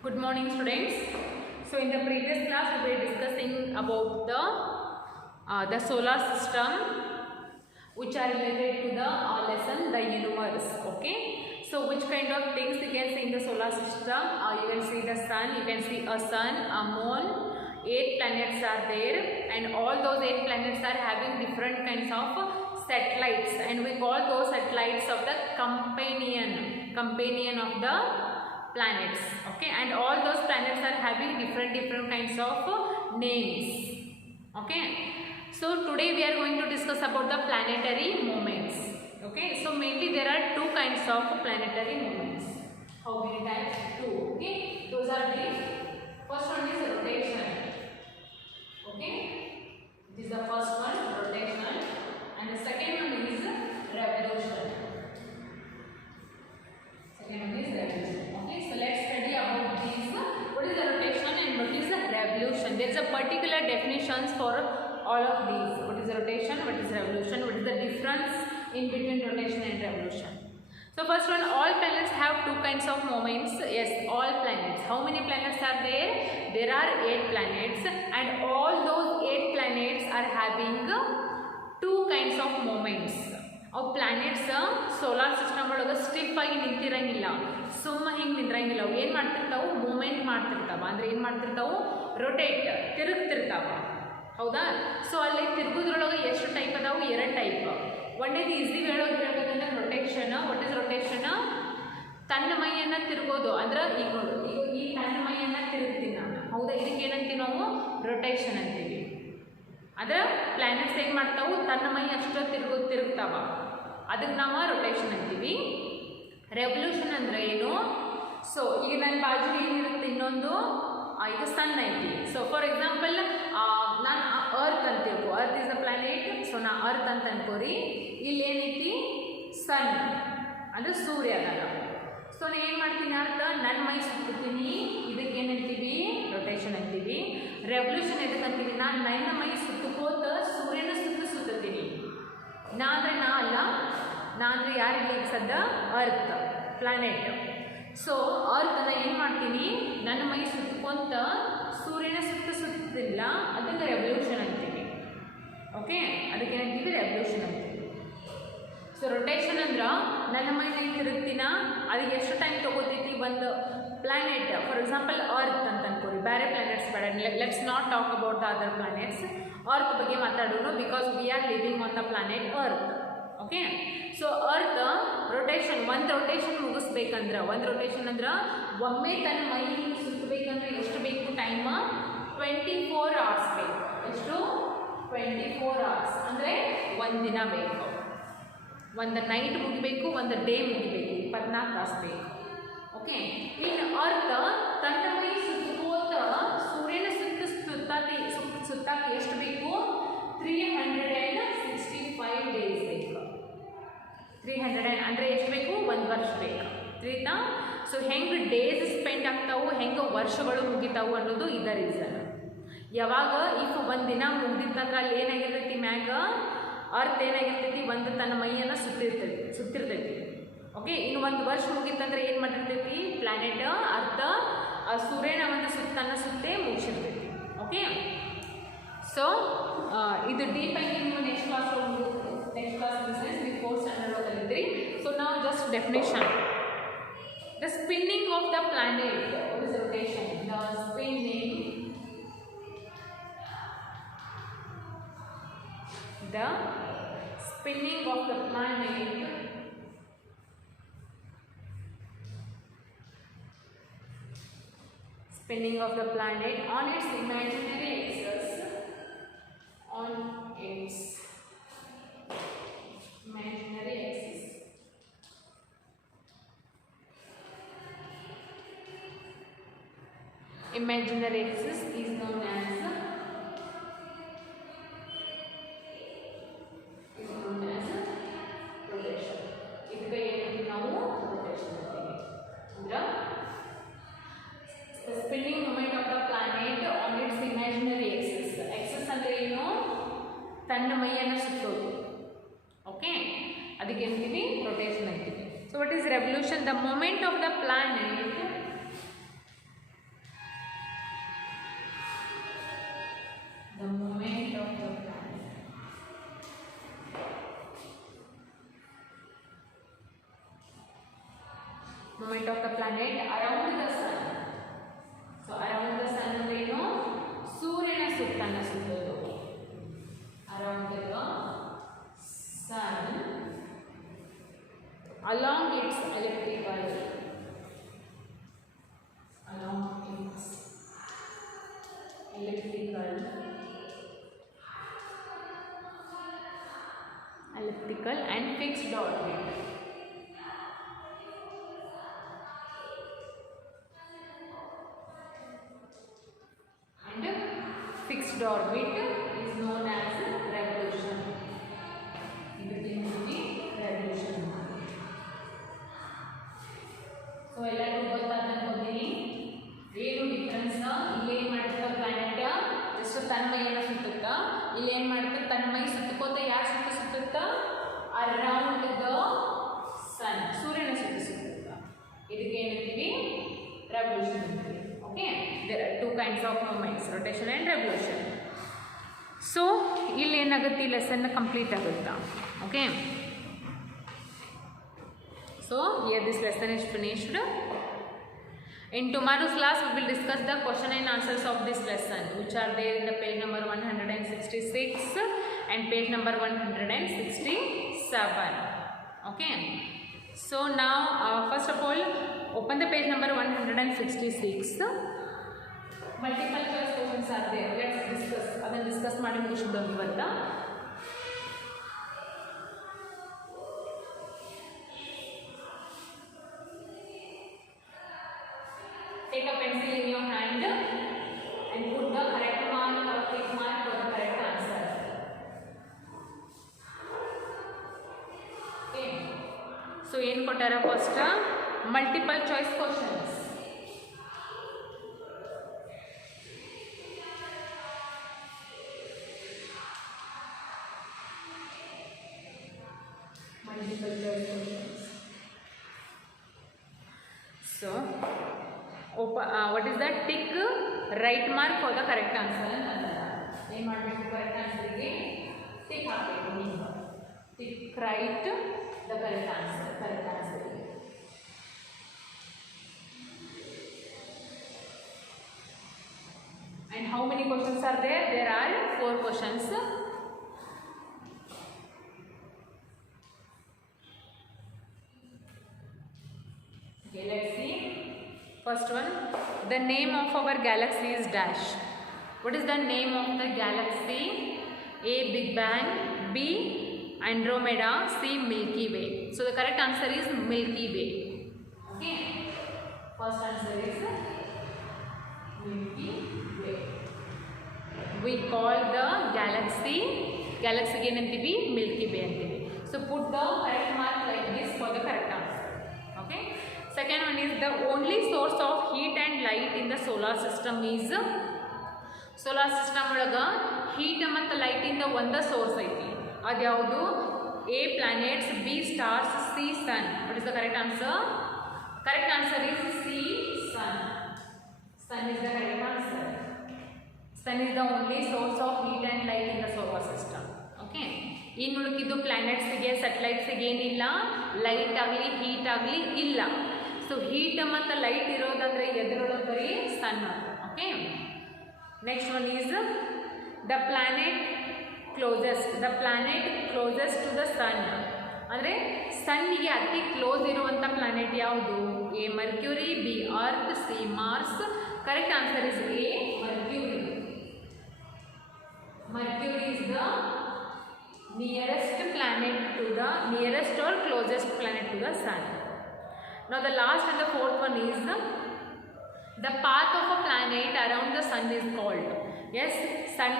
Good morning, students. So in the previous class we were discussing about the solar system, which are related to the lesson the universe. Okay. So which kind of things you can see in the solar system? You can see the sun. You can see a sun, a moon. 8 planets are there, and all those 8 planets are having different kinds of satellites, and we call those satellites of the companion of the planets. Okay, and all those planets are having different kinds of names. Okay, so today we are going to discuss about the planetary movements. Okay, so mainly there are 2 kinds of planetary movements. How many types? 2. Okay, those are the first one is rotation. Okay, this is the first one, rotation, and the second one is revolution. Second one is revolution. Okay, so let's study about these. What is the rotation and what is the revolution? There is a particular definitions for all of these. What is rotation? What is revolution? What is the difference in between rotation and revolution? So first one, all planets have 2 kinds of moments. Yes, all planets. How many planets are there? There are 8 planets, and all those 8 planets are having 2 kinds of moments. Our planets solar system ಒಳಗೆ ಸ್ಟಿಫ್ ಆಗಿ ನಿಂತಿರಂಗಿಲ್ಲ, ಸುಮ್ಮ ಹಿಂಗೆ ನಿಂದ್ರಂಗಿಲ್ಲ. ಅವು ಏನು ಮಾಡ್ತಿರ್ತಾವೆ? ಮೂಮೆಂಟ್ ಮಾಡ್ತಿರ್ತಾವೆ. ಅಂದರೆ ಏನು ಮಾಡ್ತಿರ್ತಾವೆ? ರೊಟೇಟ್, ತಿರುಗ್ತಿರ್ತಾವೆ. ಹೌದಾ? ಸೊ ಅಲ್ಲಿ ತಿರುಗೋದ್ರೊಳಗೆ ಎಷ್ಟು ಟೈಪ್ ಅದಾವು? 2 ಟೈಪ್. ಒಂದೇದು ಈಸಿ ಹೇಳ್ಬೇಕಂದ್ರೆ ರೊಟೇಷನ್. What is rotation? ತನ್ನ ಮೈಯನ್ನು ತಿರುಗೋದು. ಅಂದ್ರೆ ಈಗ ನೋಡು, ಈಗ ಈ ತನ್ನ ಮೈಯನ್ನು ತಿರುಗ್ತೀನಿ ನಾನು. ಹೌದಾ? ಇದಕ್ಕೆ ಏನಂತೀವಿ ನಾವು? ರೊಟೇಷನ್ ಅಂತೀವಿ. ಆದರೆ ಪ್ಲಾನೆಟ್ಸ್ ಏನು ಮಾಡ್ತಾವು? ತನ್ನ ಮೈ ಅಷ್ಟು ತಿರುಗ್ತಾವ. ಅದಕ್ಕೆ ನಾವು ರೊಟೇಷನ್ ಅಂತೀವಿ. ರೆವಲ್ಯೂಷನ್ ಅಂದರೆ ಏನು? ಸೊ ಈಗ ನನ್ನ ಬಾಜು ಏನಿರುತ್ತೆ ಇನ್ನೊಂದು, ಈಗ ಸನ್ ಐತಿ. ಸೊ ಫಾರ್ ಎಕ್ಸಾಂಪಲ್ ನಾನು ಅರ್ತ್ ಅಂತ ತಿಳ್ಕೊ. Earth is a planet. So ನಾ ಅರ್ತ್ ಅಂತ ಅನ್ಕೋರಿ. ಇಲ್ಲಿ ಏನೈತಿ? ಸನ್ ಅಂದರೆ ಸೂರ್ಯ ಅದಾನ. ಸೊ ನಾನು ಏನು ಮಾಡ್ತೀನಿ? ಅರ್ಥ ನನ್ನ ಮೈ ಸುತ್ತೀನಿ. ಇದಕ್ಕೆ ಏನಂತೀವಿ? ರೊಟೇಷನ್ ಅಂತೀವಿ. ರೆವಲ್ಯೂಷನ್ ಎದಕ್ಕೆ ಅಂತೀವಿ? ನಾನು ನನ್ನ ಮೈ ಸುತ್ತಕೋತ ಸೂರ್ಯನ ಸುತ್ತೀನಿ. ನಾ ಅಂದರೆ ನಾ ಅಲ್ಲ, ನಾ ಅಂದರೆ ಯಾರಿಗೆ ಸದ್ದ? Earth planet. ಸೊ ಅರ್ತ್ ಏನು ಮಾಡ್ತೀನಿ? ನನ್ನ ಮೈ ಸುತ್ತಕೊಂತ ಸೂರ್ಯನ ಸುತ್ತಿಲ್ಲ. ಅದಕ್ಕೆ ರೆವಲ್ಯೂಷನ್ ಅಂತೀವಿ. ಓಕೆ, ಅದಕ್ಕೆ ಏನಂತೀವಿ? ರೆವಲ್ಯೂಷನ್ ಅಂತೀವಿ. ಸೊ ರೊಟೇಷನ್ ಅಂದ್ರೆ ನನ್ನ ಮೈ ನಾನು ತಿರುಗ್ತೀನ, ಅದಕ್ಕೆ ಎಷ್ಟು ಟೈಮ್ ತೊಗೋತೈತಿ? ಒಂದು ಪ್ಲಾನೆಟ್ ಫಾರ್ ಎಕ್ಸಾಂಪಲ್ ಅರ್ತ್ ಅಂತ ಅನ್ಕೋರಿ. ಬೇರೆ ಪ್ಲಾನೆಟ್ಸ್ ಬೇಡ, let's not talk about the other planets. Earth ಬಗ್ಗೆ ಮಾತಾಡೋಣ, because we are living on the planet earth. Okay, so earth rotation, ಒಂದು ರೊಟೇಷನ್ ಮುಗಿಸ್ಬೇಕಂದ್ರೆ, ಒಂದು ರೊಟೇಷನ್ ಅಂದ್ರೆ ಒಮ್ಮೆ ತನ್ನ ಮೈ ಸುತ್ತಬೇಕಂದ್ರೆ ಎಷ್ಟು ಬೇಕು ಟೈಮ್? 24 hours ಬೇಕು. ಎಷ್ಟು? 24 hours ಅಂದರೆ ಒಂದು ದಿನ ಬೇಕು. ಒಂದು ನೈಟ್ ಮುಗಿಬೇಕು, ಒಂದು ಡೇ ಮುಗಿಬೇಕು, 24 ತಾಸು ಬೇಕು. ಓಕೆ, ಇನ್ನು ಅರ್ಥ ತನ್ನ ಮೈ ಸುತ್ತಕೋತ ಸೂರ್ಯನ ಸುತ್ತಾಕ ಎಷ್ಟು ಬೇಕು? 365 ಡೇಸ್ ಬೇಕು. 300 ಅಂದರೆ ಎಷ್ಟು ಬೇಕು? 1 ವರ್ಷ ಬೇಕು. ತಿಳಿತಾ? ಸೊ ಹೆಂಗೆ ಡೇಸ್ ಸ್ಪೆಂಡ್ ಆಗ್ತಾವು, ಹೆಂಗೆ ವರ್ಷಗಳು ಮುಗಿತಾವು ಅನ್ನೋದು ಇದ ರೀಸನ್. ಯಾವಾಗ ಈಗ ಒಂದು ದಿನ ಮುಗಿದಿತ್ತಂದ್ರೆ ಅಲ್ಲಿ ಏನಾಗಿರ್ತೈತಿ? ಮ್ಯಾಗ ಅರ್ತ್ ಏನಾಗಿರ್ತೈತಿ? ಒಂದು ತನ್ನ ಮೈಯನ್ನು ಸುತ್ತಿರ್ತೈತಿ. ಓಕೆ, ಇನ್ನು 1 ವರ್ಷ ಮುಗಿತ್ತಂದ್ರೆ ಏನು ಮಾಡಿರ್ತೈತಿ? ಪ್ಲಾನೆಟ್ ಅರ್ಥ ಸೂರ್ಯನ ಒಂದು ತನ್ನ ಸುತ್ತೇ ಮುಗಿಸಿರ್ತೈತಿ. ಓಕೆ, ಸೊ ಇದು ಡೀಪ್ ಆಗಿ ನೀವು ನೆಕ್ಸ್ಟ್ ಕ್ಲಾಸ್ ಬಿಸ್ನೆಸ್ ನೀವು 4th ಸ್ಟ್ಯಾಂಡರ್ಡ್ ಓದಲಿದ್ರಿ. ಸೊ ನಾವು just definition. The spinning of the planet. What is rotation? The spinning, the spinning of the planet on its imaginary axis, on its imaginary axis. Imaginary axis is known as rotation. ಇದಕ್ಕೆ ಏನಂತೀವಿ ನಾವು? rotation ಅಂತೀವಿ. ಅಂದ್ರೆ the spinning moment of the planet on its imaginary axis. axis ಅಂದ್ರೆ ಏನು? ತನ್ನ ಮೈಯನ್ನು ಸುತ್ತೋದು. ಓಕೆ, ಅದಕ್ಕೆ ಏನಂತೀವಿ? rotation ಅಂತೀವಿ. So what is revolution? The moment of the planet orbit of the planet around the sun. So around the sun ಅಂದ್ರೇನು ಸೂರ್ಯನ ಸುತ್ತನ್ನು ಸುತ್ತೋದು. Around the sun along its elliptical and fixed orbit. And fixed orbit is known as revolution. Revolution. So ಎಲ್ಲರಿಗೂ ಗೊತ್ತಾದ ಅನ್ಕೋತೀನಿ ಏನು ಡಿಫರೆನ್ಸ್. ಇಲ್ಲಿ ಏನು ಮಾಡ್ತಾರೆ ಪ್ಲಾನೆಟ್ ಎಷ್ಟು ತನ್ನ ಮೈಯನ್ನು ಸುತ್ತುತ್ತಾ, ಇಲ್ಲಿ ಏನು ಮಾಡ್ತಾರೆ ತನ್ನ ಮೈ ಸುತ್ತಕೋತ ಯಾರು ಸುತ್ತುತ್ತಾ ಅರೌಂಡ್ ದ ಸನ್, ಸೂರ್ಯನ ಸುತ್ತುತ್ತಾ. ಇದಕ್ಕೆ ಏನಂತೀವಿ ರೆವಲ್ಯೂಷನ್ ಅಂತೀವಿ. Okay, there are two kinds of movements, rotation and revolution. So ಇಲ್ಲಿ ಏನಾಗುತ್ತೆ, ಈ ಲೆಸನ್ ಕಂಪ್ಲೀಟ್ ಆಗುತ್ತಾ. Okay, so here this lesson is finished. In tomorrow's class we will discuss the question and answers of this lesson, which are there in the page number 166 and page number 167. Okay, so now first of all open the page number 166. Multiple choice questions are there. Let's discuss. Adha discuss ಮಾಡಿ ಮುಗಿಸ್ಬಿಡೋಣ ಇವತ್ತು. Take a pencil in your hand and put the correct mark or tick mark for the correct answer. Okay. So, ಏನು ಕೊಟ್ಟಾರ first multiple choice questions. Multiple choice questions. So, what is that? Tick right mark for the correct answer. ಏನು ಮಾಡಬೇಕು correct answer ಗೆ tick ಹಾಕಬೇಕು ನೀವು. Tick right the correct answer. And how many questions are there? There are 4 questions. Okay, let's see. First one, the name of our galaxy is dash. What is the name of the galaxy? A. Big Bang, B. Andromeda, C. Milky Way. So the correct answer is Milky Way. Okay, first answer is Milky Way. We call the galaxy ಏನಂತೀವಿ Milky Way ಅಂತೀವಿ. So put the correct mark like this for the correct answer. Okay. Second one is the only source of heat and light in the solar system is. Solar system ಒಳಗೆ heat ಮತ್ತು light ಇಂದ ಒಂದು source ಐತಿ. ಅದು ಯಾವುದು? A planets, B stars, C sun. What is the correct answer? Correct answer is C sun. Sun is the correct answer. Sun is the only source of heat and light in the solar system. Okay. ಇನ್ನು ಉಳಿದಿದ್ದು ಪ್ಲಾನೆಟ್ಸ್ಗೆ ಸ್ಯಾಟಲೈಟ್ಸ್ಗೆ ಏನಿಲ್ಲ, ಲೈಟ್ ಆಗಲಿ heat ಆಗಲಿ ಇಲ್ಲ. So heat ಮತ್ತು light ಇರೋದಂದ್ರೆ ಎದುರೊಳಗೆ ಬರೀ sun. Okay, next one is the planet closest to the sun. ಅಂದರೆ ಸನ್ನಿಗೆ ಅತಿ ಕ್ಲೋಸ್ ಇರುವಂಥ ಪ್ಲಾನೆಟ್ ಯಾವುದು? A Mercury, B Earth, C Mars. Correct answer is A Mercury. Mercury is the nearest or closest planet to the sun. Now the last and the fourth one is the path of a planet around the sun is called. Yes, sun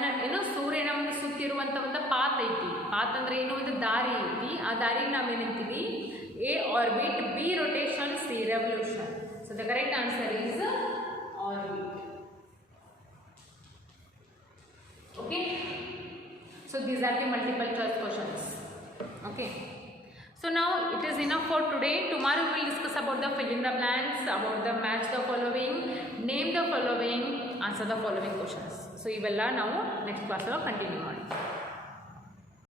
ಸೂರ್ಯನ ಒಂದು ಸುತ್ತಿರುವಂಥ ಒಂದು ಪಾತ್ ಐತಿ. ಪಾತ್ ಅಂದರೆ ಏನೋ ಒಂದು ದಾರಿ ಐತಿ. ಆ ದಾರಿಗೆ ನಾವು ಏನಂತೀವಿ? A orbit, B rotation, C revolution. So the correct answer is orbit. Okay, so these are the multiple choice questions. Okay, so now it is enough for today. Tomorrow we will discuss about the fill in the blanks, about the match the following, name the following, answer the following questions. So ಇವಲ್ಲ ನಾವು next class continue ಮಾಡಿ.